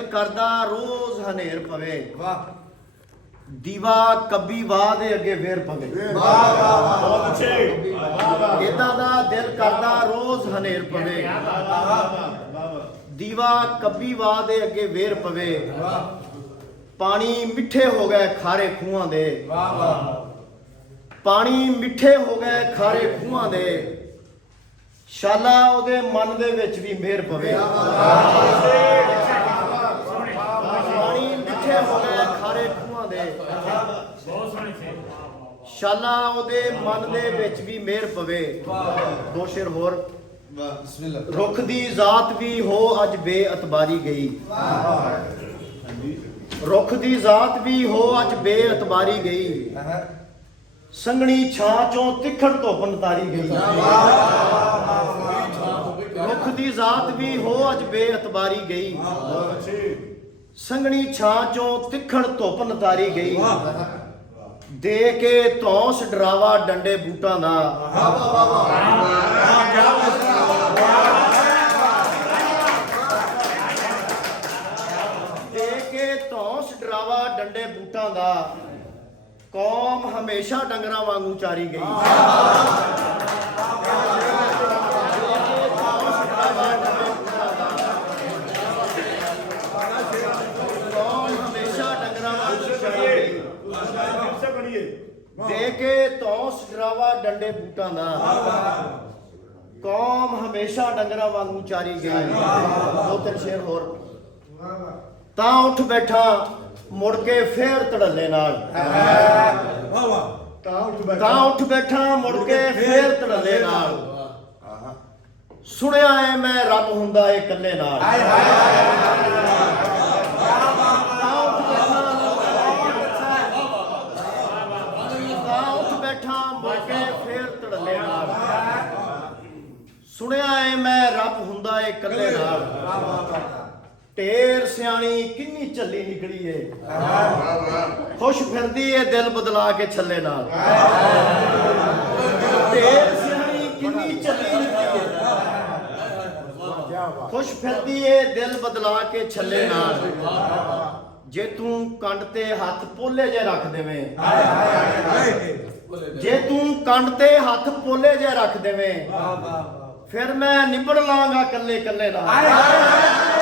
दिल करदा रोज हनेर पवे दीवा कभी वाह दे अगे फेर पवे बहुत अच्छे इदां दा दिल करदा रोज हनेर पवे दीवा कभी वाह दे अगे वेर पवे पानी मिठे हो गए खारे खूहां दे पानी मिठे हो गए खारे खूहां दे शाला ਉਹਦੇ ਮਨ ਦੇ ਵਿੱਚ ਵੀ ਮਿਹਰ ਪਵੇ ਪਾਣੀ ਮਿੱਠੇ ਹੋ ਗਏ ਖਾਰੇ ਖੂਹਾਂ ਦੇ शाला ਉਹਦੇ ਮਨ ਦੇ ਵਿੱਚ ਵੀ ਮਿਹਰ ਪਵੇ ਦੋ ਸ਼ੇਰ ਹੋਰ ਰੁੱਖ ਦੀ ਜ਼ਾਤ ਵੀ ਹੋ ਅੱਜ ਬੇਅਤਬਾਰੀ ਗਈ ਰੁੱਖ ਦੀ ਜ਼ਾਤ ਵੀ ਹੋ ਅੱਜ ਬੇਅਤਬਾਰੀ ਗਈ ਸੰਗਣੀ ਛਾਂ ਚੋਂ ਤਿੱਖੜ ਧੁੱਪ ਨਤਾਰੀ ਗਈ ਰੁੱਖ ਦੀ ਜ਼ਾਤ ਵੀ ਹੋ ਅੱਜ ਬੇਅਤਬਾਰੀ ਗਈ ਸੰਗਣੀ ਛਾਂ ਚੋਂ ਤਿੱਖੜ ਧੁੱਪ ਨਤਾਰੀ ਗਈ ਦੇ ਕੇ ਧੌਂਸ ਡਰਾਵਾ ਡੰਡੇ ਬੂਟਾਂ ਦਾ ਦੇ ਕੇ ਧੌਂਸ ਡਰਾਵਾ ਡੰਡੇ ਬੂਟਾਂ ਦਾ कौम हमेशा डंगरा वांगू चारी गई कौम हमेशा डंगरा वांगू चारी गई दे के धौंस डरावा डंडे बूटां दा कौम हमेशा डंगरा वांगू चारी गई दो तीन शेर होर तां उठ बैठा मुड़ के फिर धड़ल्ले नाल तां उठ बैठा मुड़ के फिर धड़ल्ले नाल सुनिया है मैं रब हुंदा ए कल्ले नाल तां उठ बैठा मुड़ के फिर धड़ल्ले नाल सुनिया है मैं रब हुंदा ए कल्ले नाल ढेर सियाणी किन्नी झल्ली निकली है खुश फिरदी है दिल बदला के छल्ले नाल ढेर सियाणी किन्नी झल्ली निकली है खुश फिरदी है दिल बदला के छल्ले नाल जे तू कंड ते हाथ पोले जे रख देवें जे तू कंड ते हाथ पोले जे रख देवें फिर मैं निबड़ लांगा कल्ले कल्ले नाल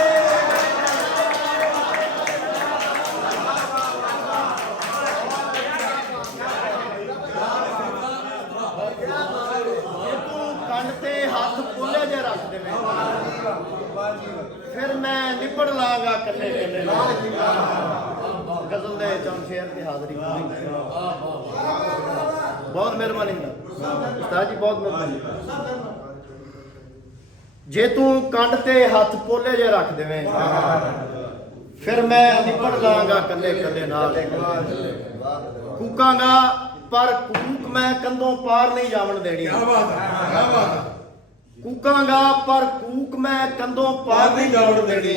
फिर मैं निपड़ लांगा कल्ले कल्ले गजल दे चंद शेर की हाजरी बहुत मेहरबानी उस्ताद जी बहुत मेहरबानी जे तू कंड ते हथ पोले जे रख देवें फिर मैं निपड़ लांगा कल्ले कल्ले नाल कूकांगा पर कूक मैं कंधों पार नहीं जावन देनी कूकांगा पर कूक मैं कंधों पार नहीं जावण देनी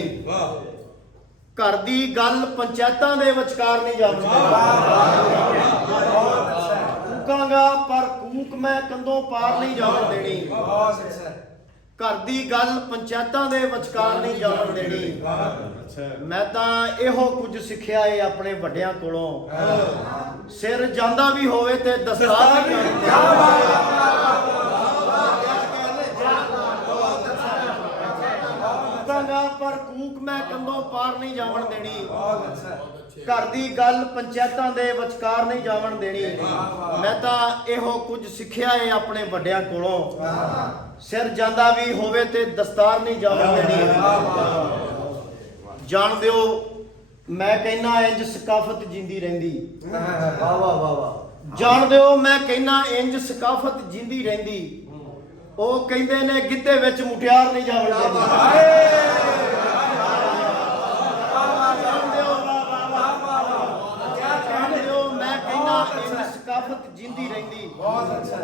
घर दी गल पंचायतां दे विचकार नहीं जावण देनी कूकांगा पर कूक मैं कंधों पार नहीं जावण देनी घर दी गल पंचायतां दे विचकार नहीं जावण देनी मैं तां इहो कुछ सिੱਖਿਆ ਏ ਆਪਣੇ ਵੱਡਿਆਂ ਕੋਲੋਂ सिर ਜਾਂਦਾ भी होवे ते दस्तार नहीं पर कूक मैं कंधों पार नहीं जावन देनी घर दी गल पंचायतां दे विचकार नहीं जावन देनी मैं तां इहो कुछ सिੱਖਿਆ ਏ अपने ਵੱਡਿਆਂ कोलों सिर ਜਾਂਦਾ भी होवे ते दस्तार नहीं जावन देनी जान दिओ मैं कहना इंज सकाफत जिंदी रहिंदी वाह वाह वाह वाह जान दिओ मैं कहना इंज सकाफत जिंदी रहिंदी ਉਹ ਕਹਿੰਦੇ ਨੇ ਗਿੱਧੇ ਵਿੱਚ ਮੁਟਿਆਰ ਨਹੀਂ ਜਾਵਣ ਦਿੰਦੀ ਮੈਂ ਕਹਿੰਦਾ ਇੰਜ ਸਕਾਫਤ ਜਿੰਦੀ ਰਹਿੰਦੀ ਬਹੁਤ ਅੱਛਾ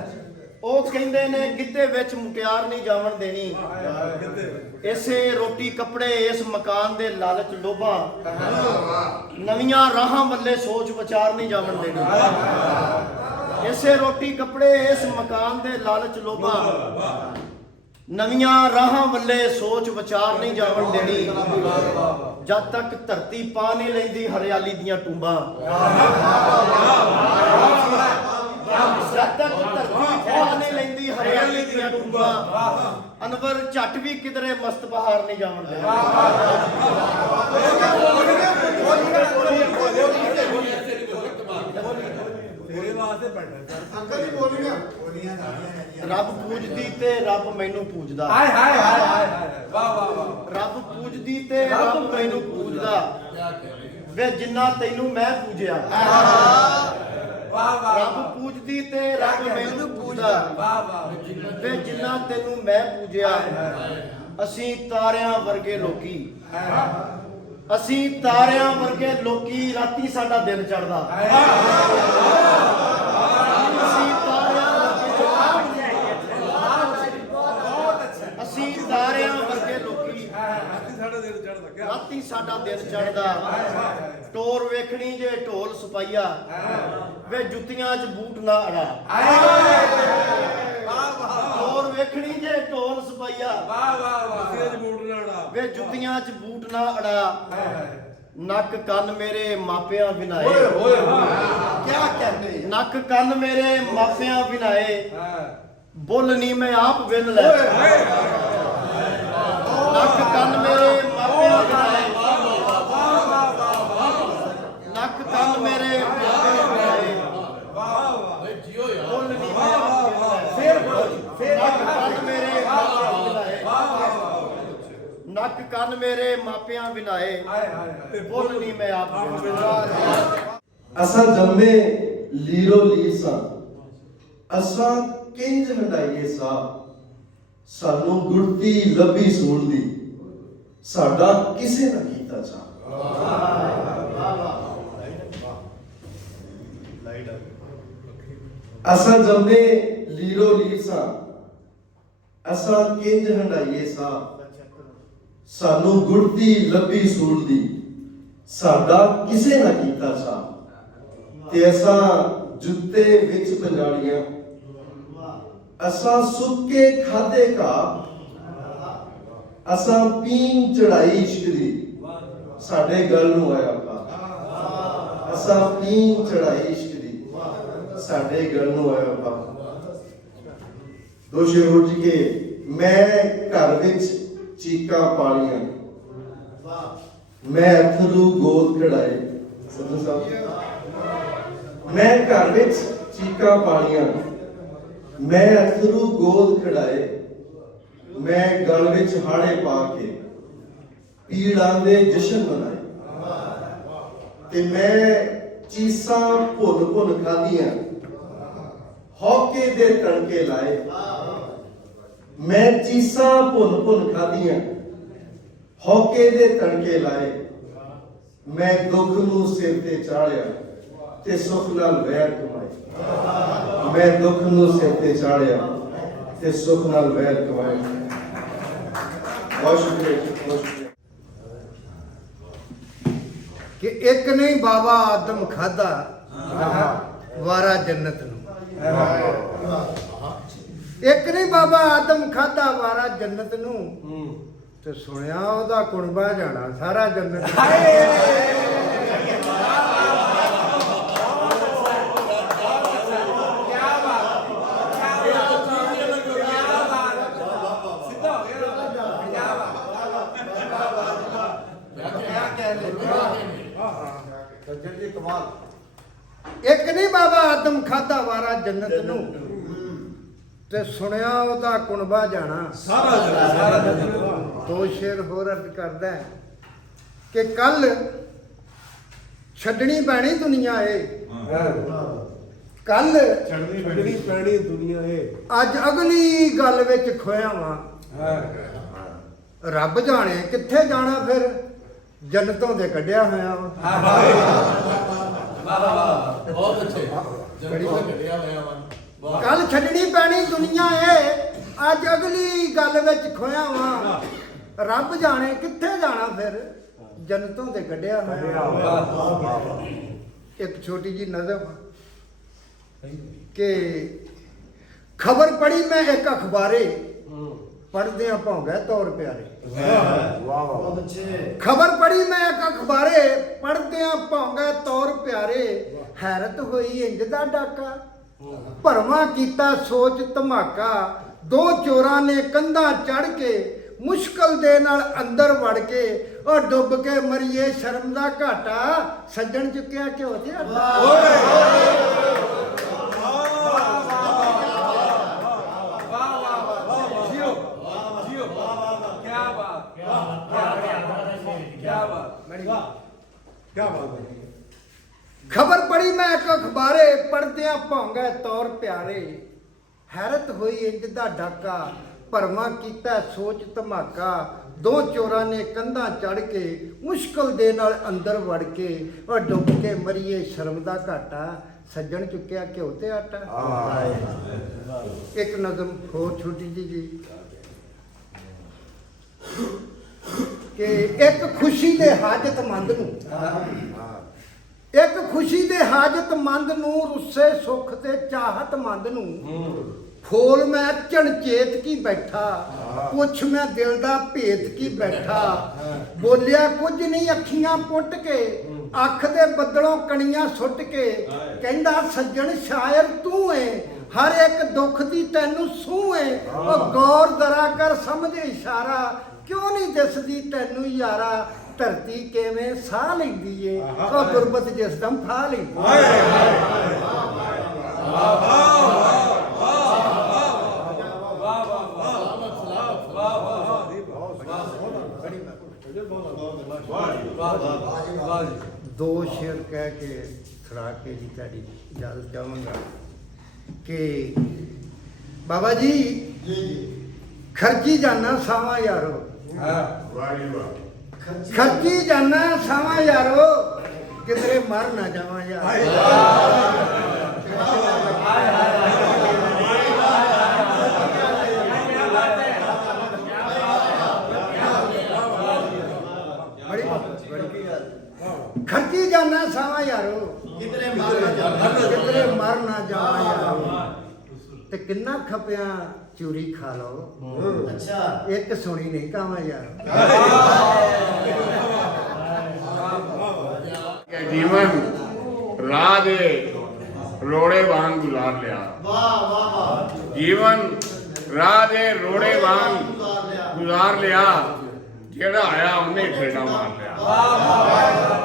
ਉਹ ਕਹਿੰਦੇ ਨੇ ਗਿੱਧੇ ਵਿੱਚ ਮੁਟਿਆਰ ਨਹੀਂ ਜਾਵਣ ਦੇਣੀ ਇਸੇ ਰੋਟੀ ਕੱਪੜੇ ਇਸ ਮਕਾਨ ਦੇ ਲਾਲਚ ਲੋਭਾਂ ਨਵੀਆਂ ਰਾਹਾਂ ਵੱਲੇ ਸੋਚ ਵਿਚਾਰ ਨਹੀਂ ਜਾਵਣ ਦੇਣੀ ਇਸੇ ਰੋਟੀ ਕੱਪੜੇ ਇਸ ਮਕਾਨ ਦੇ ਲਾਲਚ ਲੋਭਾਂ ਨਵੀਆਂ ਰਾਹਾਂ ਵੱਲੇ ਸੋਚ ਵਿਚਾਰ ਨਹੀਂ ਜਾਵਣ ਦੇਣੀ ਜਦ ਤੱਕ ਧਰਤੀ ਪਾ ਨਹੀਂ ਲੈਂਦੀ ਹਰਿਆਲੀ ਦੀਆਂ ਟੁੰਬਾਂ, ਜਦ ਤੱਕ ਧਰਤੀ ਪਾ ਨਹੀਂ ਲੈਂਦੀ ਹਰਿਆਲੀ ਦੀਆਂ ਟੁੰਬਾਂ, ਅਨਵਰ ਝੱਟ ਵੀ ਕਿਧਰੇ ਮਸਤ ਬਹਾਰ ਨਹੀਂ ਜਾਵਣ ਦੇਣਾ। ਰੱਬ ਪੂਜਦੀ ਤੇ ਰੱਬ ਮੈਨੂੰ ਪੂਜਦਾ, ਹਾਏ ਹਾਏ ਹਾਏ ਹਾਏ, ਵਾਹ ਵਾਹ ਵਾਹ। ਰੱਬ ਪੂਜਦੀ ਤੇ ਰੱਬ ਮੈਨੂੰ ਪੂਜਦਾ, ਵੇ ਜਿੰਨਾ ਤੈਨੂੰ ਮੈਂ ਪੂਜਿਆ। ਵਾਹ ਵਾਹ। ਰੱਬ ਪੂਜਦੀ ਤੇ ਰੱਬ ਮੈਨੂੰ ਪੂਜਦਾ, ਵਾਹ ਵਾਹ। ਵੇ ਜਿੰਨਾ ਤੈਨੂੰ ਮੈਂ ਪੂਜਿਆ। ਅਸੀਂ ਤਾਰਿਆਂ ਵਰਗੇ ਲੋਕੀ, ਅਸੀਂ ਤਾਰਿਆਂ ਵਰਗੇ ਲੋਕੀ, ਰਾਤੀ ਸਾਡਾ ਦਿਨ ਚੜ੍ਹਦਾ। ਅਸੀਂ ਤਾਰਿਆਂ ਵਰਗੇ ਲੋਕੀ, ਅਸੀਂ ਤਾਰਿਆਂ ਵਰਗੇ ਲੋਕੀ, ਰਾਤੀ ਸਾਡਾ ਦਿਨ ਚੜ੍ਹਦਾ। ਟੋਰ ਵੇਖਣੀ ਜੇ ਢੋਲ ਸਪਾਈਆ, ਵੇ ਜੁੱਤੀਆਂ 'ਚ ਬੂਟ ਨਾ ਅੜਾ। ਟੋਰ ਵੇਖਣੀ ਜੇ ਢੋਲ ਸਪਾਈਆ, ਵਾਹ ਵਾਹ ਵਾਹ। ਵੇ ਜੁੱਤੀਆਂ 'ਚ ਬੂਟ ਨਾ ਅੜਾ। ਨੱਕ ਕੰਨ ਮੇਰੇ ਮਾਪਿਆਂ ਬਿਨਾਏ, ਓਏ ਓਏ ਓਏ, ਕਿਆ ਕਹਿੰਦੇ, ਨੱਕ ਕੰਨ ਮੇਰੇ ਮਾਪਿਆਂ ਬਿਨਾਏ, ਬੁੱਲ ਨਹੀਂ ਮੈਂ ਆਪ ਵਿੰਨ ਲੈ। ਨੱਕ ਕੰਨ ਮੇਰੇ ਮਾਪਿਆਂ ਬਿਨਾਏ, ਨੱਕ ਕੰਨ ਮੇਰੇ ਮਾਪਿਆਂ ਬਿਨਾਏ, ਬੁੱਲ ਨਹੀਂ ਮੈਂ ਆਪ ਵਿੰਨ ਲੈ। ਫੇਰ ਨੱਕ ਕੰਨ ਮੇਰੇ ਮਾਪਿਆਂ ਬਿਨਾਏ, ਨੱਕ ਕੰਨ ਮੇਰੇ ਮਾਪਿਆਂ ਬਿਨਾਏ, ਬੁੱਲ ਨਹੀਂ ਮੈਂ ਆਪ ਵਿੰਨ ਲੈ। ਅਸਾਂ ਜੰਮੇ ਲੀਰੋ ਲੀਰ ਸਾਂ, ਅਸਾਂ ਕਿੰਜ ਹੰਡਾਈਏ ਸਾ, ਸਾਨੂੰ ਗੁੜਤੀ ਲੱਭੀ ਸੂਲਦੀ, ਸਾਡਾ ਕਿਸੇ ਨਾ ਕੀਤਾ ਚਾ। ਅਸਾਂ ਜੰਮੇ ਲੀਰੋ ਲੀਰ ਸਾਂ, ਅਸਾਂ ਕਿੰਜ ਹੰਡਾਈਏ ਸਾ, ਸਾਨੂੰ ਗੁੜਤੀ ਲੱਭੀ ਸੂਲਦੀ, ਸਾਡਾ ਕਿਸੇ ਨਾ ਕੀਤਾ ਚਾ। ਤੇ ਅਸਾਂ ਜੁੱਤੇ ਵਿੱਚ ਪੰਜਾੜੀਆਂ, ਅਸਾਂ ਸੁੱਕੇ ਖਾਦੇ ਘਾ, ਅਸਾਂ ਪੀਣ ਚੜਾਈ ਇਸ਼ਕ ਦੀ, ਸਾਡੇ ਗਲ ਨੂੰ ਆਇਆ ਪਾ। ਅਸਾਂ ਪੀਣ ਚੜਾਈ ਇਸ਼ਕ ਦੀ, ਸਾਡੇ ਗਲ ਨੂੰ ਆਇਆ ਪਾ। ਦੋ ਸ਼ੇਰ ਹੋ ਜੀ ਕੇ ਮੈਂ ਘਰ ਵਿੱਚ ਚੀਕਾਂ ਪਾਲੀਆਂ, ਮੈਂ ਅਥਰੂ ਗੋਦ ਕਢਾਏ। ਸਤਿ ਸਾਹਿਬ, ਮੈਂ ਘਰ ਵਿੱਚ ਚੀਕਾਂ ਪਾਲੀਆਂ, ਮੈਂ ਅਥਰੂ ਗੋਦ ਖੜਾਏ, ਮੈਂ ਗਲ ਵਿੱਚ ਹਾੜੇ ਪਾ ਕੇ ਪੀੜਾਂ ਦੇ ਜਸ਼ਨ ਮਨਾਏ। ਤੇ ਮੈਂ ਚੀਸਾਂ ਭੁੰਨ ਭੁੰਨ ਖਾਧੀਆਂ, ਹੌਕੇ ਦੇ ਤੜਕੇ ਲਾਏ। ਮੈਂ ਚੀਸਾਂ ਭੁੰਨ ਭੁੰਨ ਖਾਧੀਆਂ, ਹੌਕੇ ਦੇ ਤੜਕੇ ਲਾਏ। ਮੈਂ ਦੁੱਖ ਨੂੰ ਸਿਰ ਤੇ ਚਾੜਿਆ ਤੇ ਸੁਖ ਨਾਲ ਵੈਰ ਕਮਾਏ। ਮੈਂ ਦੁੱਖ ਨੂੰ ਸਿਰ ਤੇ ਚਾੜਿਆ ਤੇ ਸੁਖ ਨਾਲ ਵੈਰ ਕਮਾਏ। ਬਹੁਤ ਸ਼ੁਕਰੀਆ, ਬਹੁਤ ਸ਼ੁਕਰੀਆ। ਕਿ ਇੱਕ ਨਹੀਂ ਬਾਬਾ ਆਦਮ ਖਾਦਾ ਵਾਰਾ ਜੰਨਤ ਨੂੰ, ਇੱਕ ਨਹੀਂ ਬਾਬਾ ਆਦਮ ਖਾਦਾ ਵਾਰਾ ਜੰਨਤ ਨੂੰ, ਤੇ ਸੁਣਿਆ ਉਹਦਾ ਕੁਣਬਾ ਜਾਣਾ ਸਾਰਾ ਜੰਨਤ। ਇੱਕ ਨਹੀਂ ਬਾਬਾ ਆਦਮ ਖਾਦਾ ਵਾਰਾ ਜੰਨਤ ਨੂੰ, ਤੇ ਸੁਣਿਆ ਉਹਦਾ ਕੁਣਬਾ ਜਾਣਾ ਸਾਰਾ ਜੰਨਤ। ਦੋ ਸ਼ੇਰ ਹੋਰ ਅਰਜ਼ ਕਰਦਾ ਹੈ ਕਿ ਕੱਲ ਛੱਡਣੀ ਪੈਣੀ ਦੁਨੀਆ ਏ, ਕੱਲ ਛੱਡਣੀ ਪੈਣੀ ਦੁਨੀਆ ਇਹ। ਅੱਜ ਅਗਲੀ ਗੱਲ ਵਿੱਚ ਖੋਇਆ ਵਾਂ, ਰੱਬ ਜਾਣੇ ਕਿੱਥੇ ਜਾਣਾ ਫਿਰ, ਜੰਨਤੋਂ ਦੇ ਕੱਢਿਆ ਹੋਇਆ ਵਾ। ਬਹੁਤ ਅੱਛੇ, ਜੰਨਤੋਂ ਕੱਢਿਆ ਹੋਇਆ ਵਾ। ਕੱਲ ਛੱਡਣੀ ਪੈਣੀ ਦੁਨੀਆ ਏ, ਅੱਜ ਅਗਲੀ ਗੱਲ ਵਿੱਚ ਖੋਇਆ ਵਾਂ, ਰੱਬ ਜਾਣੇ ਕਿੱਥੇ ਜਾਣਾ ਫਿਰ, ਜੰਨਤੋਂ ਦੇ ਕੱਢਿਆ ਹੋਇਆ। ਇੱਕ ਛੋਟੀ ਜੀ ਨਜ਼ਮ ਕਿ ਖਬਰ ਪੜੀ ਮੈਂ ਇੱਕ ਅਖਬਾਰੇ, ਪੜ੍ਹਦਿਆਂ ਭੌਂਗਾ ਤੌਰ ਪਿਆਰੇ। ਬਹੁਤ ਅੱਛੇ। ਖਬਰ ਪੜੀ ਮੈਂ ਇੱਕ ਅਖਬਾਰੇ, ਪੜ੍ਹਦਿਆਂ ਭੌਂਗਾ ਤੌਰ ਪਿਆਰੇ, ਹੈਰਤ ਹੋਈ ਇੰਜ ਦਾ ਡਾਕਾ, ਭਰਵਾਂ ਕੀਤਾ ਸੋਚ ਧਮਾਕਾ, ਦੋ ਚੋਰਾਂ ਨੇ ਕੰਧਾਂ ਚੜ ਕੇ ਮੁਸ਼ਕਲ ਦੇ ਨਾਲ ਅੰਦਰ ਵੜ ਕੇ, ਉਹ ਡੁੱਬ ਕੇ ਮਰੀਏ ਸ਼ਰਮ ਦਾ ਘਾਟਾ, ਸੱਜਣ ਚੁੱਕਿਆ ਘਿਓ ਤੇ ਆਟਾ। ਕੀ ਬਾਤ ਹੈ। ਖਬਰ ਪੜੀ ਮੈਂ ਇੱਕ ਅਖਬਾਰੇ, ਪੜ੍ਹਦਿਆਂ ਭੌਂਗਾ ਤੌਰ ਪਿਆਰੇ, ਹੈਰਤ ਹੋਈ ਇੰਜ ਦਾ ਡਾਕਾ, ਭਰਵਾਂ ਕੀਤਾ ਸੋਚ ਧਮਾਕਾ, ਦੋ ਚੋਰਾਂ ਨੇ ਕੰਧਾਂ ਚੜ ਕੇ ਮੁਸ਼ਕਲ ਦੇ ਨਾਲ ਅੰਦਰ ਵੜ ਕੇ, ਉਹ ਡੁੱਬ ਕੇ ਮਰੀਏ ਸ਼ਰਮ ਦਾ ਘਾਟਾ, ਸੱਜਣ ਚੁੱਕਿਆ ਘਿਓ ਤੇ ਆਟਾ। ਇੱਕ ਨਜ਼ਮ ਹੋਰ ਛੋਟੀ ਜੀ ਕਿ ਇੱਕ ਖੁਸ਼ੀ ਦੇ ਹਾਜਤਮੰਦ ਨੂੰ, ਇੱਕ ਖੁਸ਼ੀ ਦੇ ਹਾਜਤਮੰਦ ਨੂੰ, ਰੁੱਸੇ ਸੁੱਖ ਤੇ ਚਾਹਤਮੰਦ ਨੂੰ, ਫੋਲ ਮੈਂ ਚਣਚੇਤ ਕੀ ਬੈਠਾ, ਪੁੱਛ ਮੈਂ ਦਿਲ ਦਾ ਭੇਤ ਕੀ ਬੈਠਾ, ਬੋਲਿਆ ਕੁਝ ਨਹੀਂ ਅੱਖੀਆਂ ਪੁੱਟ ਕੇ, ਅੱਖ ਦੇ ਬੱਦਲੋਂ ਕਣੀਆਂ ਸੁੱਟ ਕੇ, ਕਹਿੰਦਾ ਸੱਜਣ ਸ਼ਾਇਰ ਤੂੰ ਏ, ਹਰ ਇੱਕ ਦੁੱਖ ਦੀ ਤੈਨੂੰ ਸੂਹ ਏ, ਉਹ ਗੌਰ ਜ਼ਰਾ ਕਰ ਸਮਝ ਇਸ਼ਾਰਾ, ਕਿਉਂ ਨਹੀਂ ਦਿਸਦੀ ਤੈਨੂੰ ਯਾਰਾ, ਧਰਤੀ ਕਿਵੇਂ ਸਾਹ ਲੈਂਦੀ ਏ, ਉਹ ਗੁਰਬਤ ਜਿਸ ਦਮ ਫਾ ਲੈਂਦੀ। ਦੋ ਸ਼ੇਰ ਕਹਿ ਕੇ ਖੜਾ ਕੇ ਜੀ ਤੁਹਾਡੀ ਇਜਾਜ਼ਤ ਚਾਹਾਂਗਾ ਕਿ ਬਾਬਾ ਜੀ ਖਰਚੀ ਜਾਣਾ ਸਾਵਾਂ ਯਾਰੋ, ਖਰਚੀ ਜਾਣਾ ਸਾਵਾਂ ਯਾਰੋ, ਕਿਧਰੇ ਮਰ ਨਾ ਜਾਵਾਂ ਯਾਰ। ਖਰਚੀ ਜਾਣਾ ਸਾਵਾਂ ਯਾਰੋ, ਕਿਧਰੇ ਮਰ ਨਾ ਜਾਵਾਂ, ਕਿਧਰੇ ਮਰ ਨਾ ਜਾਵਾਂ ਯਾਰੋ, ਤੇ ਕਿੰਨਾ ਖਪਿਆ ਚੂਰੀ ਖਾ ਲਓ, ਅੱਛਾ। ਇੱਕ ਸੁਣੀ ਨਹੀਂ ਕਾਵਾਂ ਯਾਰ। ਜੀਵਨ ਰਾਹ ਦੇ ਰੋੜੇ ਵਾਂਗ ਗੁਜ਼ਾਰ ਲਿਆ। ਵਾਹ ਵਾਹ ਵਾਹ। ਜੀਵਨ ਰਾਹ ਦੇ ਰੋੜੇ ਵਾਂਗ ਗੁਜ਼ਾਰ ਲਿਆ, ਜਿਹੜਾ ਆਇਆ ਉਹਨੇ ਠੇਡਾ ਮਾਰ ਲਿਆ।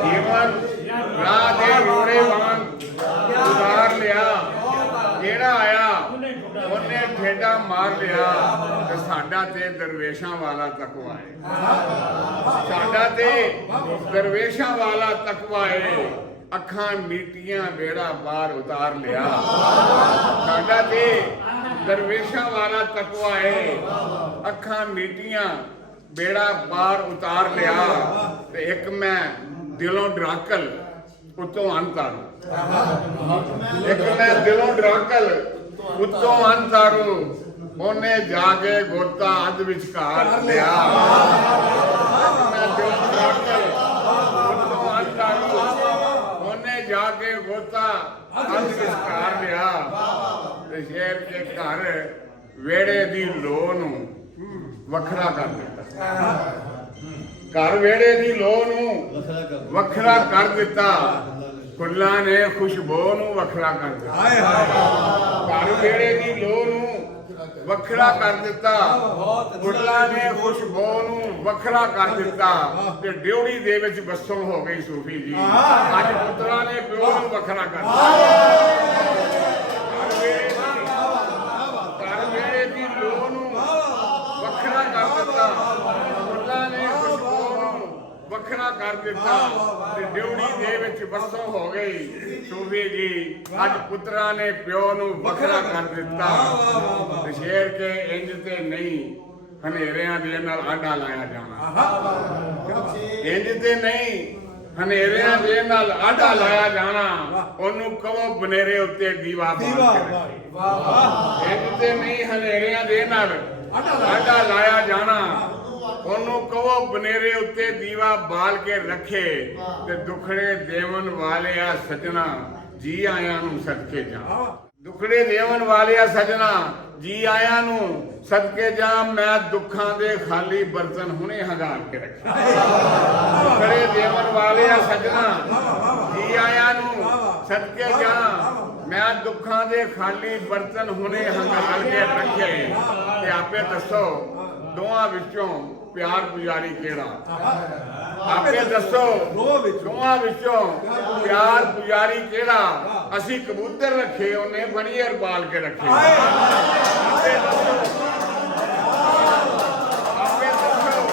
ਜੀਵਨ ਰਾਹ ਦੇ ਰੋੜੇ ਵਾਂਗ ਗੁਜ਼ਾਰ ਲਿਆ, ਜਿਹੜਾ ਆਇਆ ਉਹਨੇ ਠੇਡਾ ਮਾਰ ਲਿਆ। ਤੇ ਸਾਡਾ ਤੇ ਦਰਵੇਸ਼ਾਂ ਵਾਲਾ ਤਕਵਾ ਹੈ, ਸਾਡਾ ਤੇ ਦਰਵੇਸ਼ਾਂ ਵਾਲਾ ਤਕਵਾ ਹੈ, ਅੱਖਾਂ ਮੀਟੀਆਂ ਬੇੜਾ ਬਾਹਰ ਉਤਾਰ ਲਿਆ। ਸਾਡਾ ਤੇ ਦਰਵੇਸ਼ਾਂ ਵਾਲਾ ਤਕਵਾ ਹੈ, ਅੱਖਾਂ ਮੀਟੀਆਂ ਬੇੜਾ ਬਾਹਰ ਉਤਾਰ ਲਿਆ। ਤੇ ਇੱਕ ਮੈਂ ਦਿਲੋਂ ਡਰਾਕਲ ਉਤੋਂ ਅੰਤਾਰੂ, ਇੱਕ ਮੈਂ ਦਿਲੋਂ ਡਰਾਕਲ ਉਤੋਂ ਅੰਤਾਰੂ, ਉਹਨੇ ਜਾ ਕੇ ਗੋਤਾ ਅੱਧ ਵਿਚਕਾਰ ਲਿਆ। ਮੈਂ ਦਿਲੋਂ ਡਰਾਕਲ ਉਤੋਂ ਅੰਤਾਰੂ, ਉਹਨੇ ਜਾ ਕੇ ਗੋਤਾ ਅੱਧ ਵਿਚਕਾਰ ਲਿਆ। ਤੇ ਸ਼ੇਰ ਕੇ ਘਰ ਵੇੜੇ ਦੀ ਲੋਹ ਨੂੰ ਵੱਖਰਾ ਕਰ ਦਿੱਤਾ, ਘਰ ਵੇੜੇ ਦੀ ਲੋਹ ਨੂੰ ਵੱਖਰਾ ਕਰ ਦਿੱਤਾ, ਫੁੱਲਾਂ ਨੇ ਖੁਸ਼ਬੂ ਨੂੰ ਵੱਖਰਾ ਕਰ ਦਿੱਤਾ। ਘਰ ਵੇੜੇ ਦੀ ਲੋਹ ਨੂੰ ਵੱਖਰਾ ਕਰ ਦਿੱਤਾ, ਫੁੱਲਾਂ ਨੇ ਖੁਸ਼ਬੂ ਨੂੰ ਵੱਖਰਾ ਕਰ ਦਿੱਤਾ। ਤੇ ਡਿਉੜੀ ਦੇ ਵਿੱਚ ਵਸੋਂ ਹੋ ਗਈ ਸੂਫੀ ਜੀ, ਅੱਜ ਪੁੱਤਰਾਂ ਨੇ ਪਿਓ ਨੂੰ ਵੱਖਰਾ ਕਰ ਦਿੱਤਾ। ਘਰ ਵੇੜੇ ਦੀ ਲੋਹ ਨੂੰ ਵੱਖਰਾ ਕਰ ਦਿੱਤਾ, ਫੁੱਲਾਂ ਨੇ ਖੁਸ਼ਬੂ ਨੂੰ ਵੱਖਰਾ ਕਰ ਦਿੱਤਾ। ਤੇ ਡਿਉੜੀ ਦੇ ਵਿੱਚ ਵਸੋਂ ਹੋ ਗਈ ਸੂਫੀ ਜੀ, ਅੱਜ ਪੁੱਤਰਾਂ ਨੇ ਪਿਓ ਨੂੰ ਵੱਖਰਾ ਕਰ ਦਿੱਤਾ। ਤੇ ਸ਼ੇਰ ਕੇ ਇੰਜ ਤੇ ਨਹੀਂ ਹਨੇਰਿਆਂ ਦੇ ਨਾਲ ਆਡਾ ਲਾਇਆ ਜਾਣਾ, ਇੰਜ ਤੇ ਨਹੀਂ ਹਨੇਰਿਆਂ ਦੇ ਨਾਲ ਆਡਾ ਲਾਇਆ ਜਾਣਾ, ਉਹਨੂੰ ਕਹੋ ਬਨੇਰੇ ਉੱਤੇ ਦੀਵਾ ਬਾਲ ਕੇ। ਇੰਜ ਤੇ ਨਹੀਂ ਹਨੇਰਿਆਂ ਦੇ ਨਾਲ ਆਡਾ ਲਾਇਆ ਜਾਣਾ, ਉਹਨੂੰ ਕਹੋ ਬਨੇਰੇ ਉੱਤੇ ਦੀਵਾ ਬਾਲ ਕੇ ਰੱਖੇ। ਤੇ ਦੁਖੜੇ ਦੇਵਨ ਵਾਲਿਆ ਸਜਣਾ, ਜੀ ਆਇਆਂ ਨੂੰ ਸਦਕੇ ਜਾ। ਦੁਖੜੇ ਦੇਵਨ ਵਾਲਿਆ ਸਜਣਾ ਜੀ ਆਇਆਂ ਨੂੰ ਸਦਕੇ ਜਾ ਮੈਂ ਦੁੱਖਾਂ ਦੇ ਖਾਲੀ ਬਰਤਨ ਹੁਣੇ ਹੰਗਾਰ ਕੇ ਰੱਖੇ ਦੁਖੜੇ ਦੇਵਨ ਵਾਲਿਆ ਸਜਣਾ ਜੀ ਆਇਆਂ ਨੂੰ ਸਦਕੇ ਜਾ ਮੈਂ ਦੁੱਖਾਂ ਦੇ ਖਾਲੀ ਬਰਤਨ ਹੁਣੇ ਹੰਗਾਰ ਕੇ ਰੱਖੇ ਤੇ ਆਪੇ ਦੱਸੋ ਦੋਹਾਂ ਵਿੱਚੋਂ ਪਿਆਰ ਪੁਜਾਰੀ ਕਿਹੜਾ ਆਪੇ ਦੱਸੋ ਦੋਹਾਂ ਵਿੱਚੋਂ ਪਿਆਰ ਪੁਜਾਰੀ ਕਿਹੜਾ ਅਸੀਂ ਕਬੂਤਰ ਰੱਖੇ ਉਹਨੇ ਬਣੀਅਰ ਪਾਲ ਕੇ ਰੱਖੇ ਆਪੇ ਦੱਸੋ ਆਪੇ ਦੱਸੋ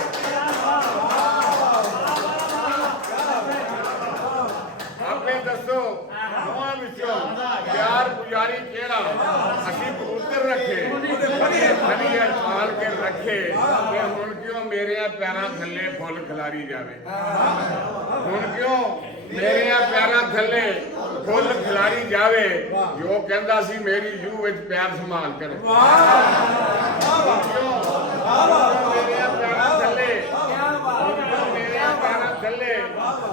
ਆਪੇ ਦੱਸੋ ਦੋਹਾਂ ਵਿੱਚੋਂ ਪਿਆਰ ਪੁਜਾਰੀ ਕਿਹੜਾ ਅਸੀਂ ਕਬੂਤਰ ਰੱਖੇ ਬਣੀਅਰ ਪਾਲ ਕੇ ਰੱਖੇ ਤੇ ਹੁਣ ਕਿਉਂ ਮੇਰੇ ਪੈਰਾਂ ਥੱਲੇ ਫੁੱਲ ਖਿਲਾਰੀ ਜਾਵੇ ਹੁਣ ਕਿਉਂ ਮੇਰੇ ਪੈਰਾਂ ਥੱਲੇ ਫੁੱਲ ਖਿਲਾਰੀ ਜਾਵੇ ਜੋ ਕਹਿੰਦਾ ਸੀ ਮੇਰੀ ਜੂਹ ਵਿੱਚ ਪਿਆਰ ਸੰਭਾਲ ਕਰ ਮੇਰੇ ਪੈਰਾਂ ਥੱਲੇ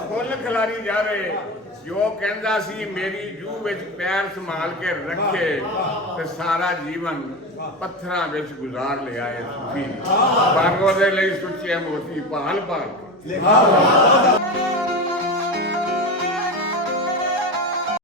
ਫੁੱਲ ਖਿਲਾਰੀ ਜਾਵੇ ਜੋ ਕਹਿੰਦਾ ਸੀ ਮੇਰੀ ਜੂਹ ਵਿੱਚ ਪੈਰ ਸੰਭਾਲ ਕੇ ਰੱਖੇ ਤੇ ਸਾਰਾ ਜੀਵਨ ਪੱਥਰਾਂ ਵਿੱਚ ਗੁਜ਼ਾਰ ਲਿਆ ਇਹ ਸੁਖੀ ਪਰ ਉਹਦੇ ਲਈ ਸੁੱਚੇ ਮੋਤੀ ਭਾਲ ਭਾਲ